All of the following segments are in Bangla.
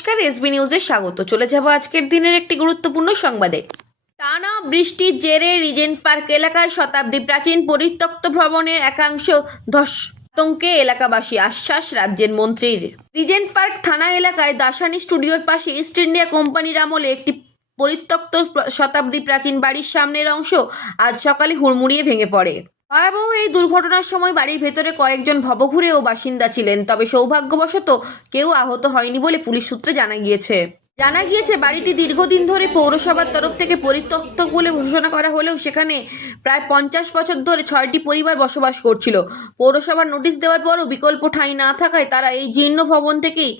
নমস্কার এসবি নিউজে স্বাগত। চলে যাব আজকের দিনের একটি গুরুত্বপূর্ণ সংবাদে। টানা বৃষ্টির জেরে রিজেন্ট পার্ক এলাকায় শতাব্দী প্রাচীন পরিত্যক্ত ভ্রমণের একাংশ ধস আতঙ্কে এলাকাবাসী আশ্বাস রাজ্যের মন্ত্রীর। রিজেন্ট পার্ক থানা এলাকায় দাসানি স্টুডিওর পাশে ইস্ট ইন্ডিয়া কোম্পানির আমলে একটি পরিত্যক্ত শতাব্দী প্রাচীন বাড়ির সামনের অংশ আজ সকালে হুড়মুড়িয়ে ভেঙে পড়ে। ভয়াবহ এই দুর্ঘটনার সময় বাড়ির ভেতরে কয়েকজন ভবঘুরে ও বাসিন্দা ছিলেন, তবে সৌভাগ্যবশত কেউ আহত হয়নি বলে পুলিশ সূত্রে জানা গিয়েছে। জানা গিয়েছে, বাড়িটি দীর্ঘদিন ধরে পৌরসভার তরফ থেকে পরিত্যক্ত বলে ঘোষণা করা হলেও সেখানে প্রায় পঞ্চাশ বছর ধরে ছয়টি পরিবার বসবাস করছিল। পৌরসভার নোটিশ দেওয়ার পরও বিকল্প ঠাঁই না থাকায় তারা এই জীর্ণ ভবন থেকেই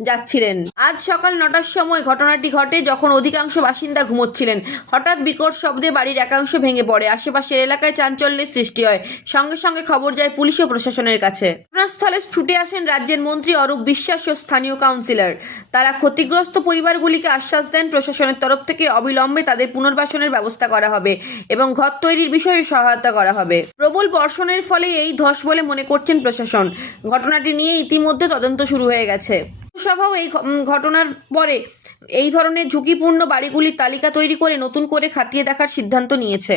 যাচ্ছিলেন। আজ সকাল নটার সময় ঘটনাটি ঘটে যখন অধিকাংশ বাসিন্দা ঘুমোচ্ছিলেন। হঠাৎ বিকট শব্দে বাড়ির একাংশ ভেঙে পড়ে। আশেপাশের এলাকায় চাঞ্চল্যের সৃষ্টি হয়। সঙ্গে সঙ্গে খবর যায় পুলিশ ও প্রশাসনের কাছে। ঘটনাস্থলে ছুটে আসেন রাজ্যের মন্ত্রী অরূপ বিশ্বাস ও স্থানীয় কাউন্সিলর। তারা ক্ষতিগ্রস্ত পরিবারগুলিকে আশ্বাস দেন প্রশাসনের তরফ থেকে অবিলম্বে তাদের পুনর্বাসনের ব্যবস্থা করা হবে এবং ঘর তৈরির বিষয়ে সহায়তা করা হবে। প্রবল বর্ষণের ফলে এই ধস বলে মনে করছেন প্রশাসন। ঘটনাটি নিয়ে ইতিমধ্যে তদন্ত শুরু হয়ে গেছে। সভাও এই ঘটনার পরে এই ধরনের ঝুঁকিপূর্ণ বাড়িগুলির তালিকা তৈরি করে নতুন করে খাতিয়ে দেখার সিদ্ধান্ত নিয়েছে।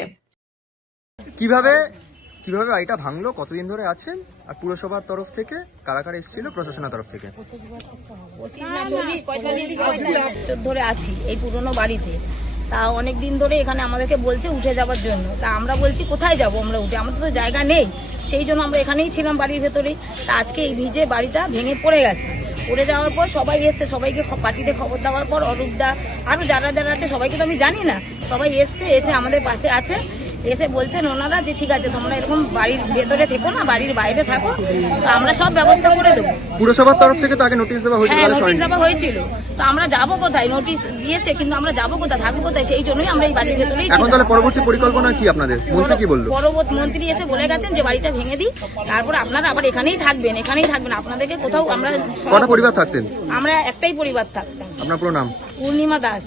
কীভাবে কীভাবে বাড়িটা ভাঙলো কতদিন ধরে আছেন? আর পুরসভার তরফ থেকে কারা কারা এসেছিল? প্রশাসনের তরফ থেকে। ধরে আছি এই পুরনো বাড়িতে। তা অনেক দিন ধরে এখানে আমাদেরকে বলছে উঠে যাওয়ার জন্য। তা আমরা বলছি কোথায় যাব আমরা উঠে? আমাদের তো জায়গা নেই। সেই জন্য আমরা এখানেই ছিলাম বাড়ির ভেতরেই। তা আজকে এই ভিজে বাড়িটা ভেঙে পড়ে গেছে। পড়ে যাওয়ার পর সবাই এসছে, সবাইকে পার্টিতে খবর দেওয়ার পর অরূপদা আরও যারা যারা আছে, সবাইকে তো আমি জানি না, সবাই এসছে, এসে আমাদের পাশে আছে। এসে বলছেন ওনারা যে ঠিক আছে তোমরা এরকম বাড়ির ভেতরে থেকো না বাড়ির বাইরে থাকো তো আমরা সব ব্যবস্থা করে দেবো। পুরসভার তরফ থেকে তো আগে নোটিশ দেওয়া হয়েছিল হ্যাঁ নোটিশ দেওয়া হয়েছিল। তো আমরা যাব কোথায়? নোটিশ দিয়েছে কিন্তু আমরা যাব কোথায় থাকব কোথায় সেই জন্যই আমরা এই বাড়ির ভেতরেই এখন তাহলে পরবর্তী পরিকল্পনা কি আপনাদের? মন্ত্রী কি বলল? পরবর্তী মন্ত্রী এসে বলে গেছেন যে বাড়িটা ভেঙে দিই তারপর আপনারা আবার এখানেই থাকবেন এখানেই থাকবেন। আপনাদেরকে কোথাও আমরা কটা পরিবার থাকতেন? আমরা একটাই পরিবার থাকতাম। আপনার পুরো নাম? পূর্ণিমা দাস।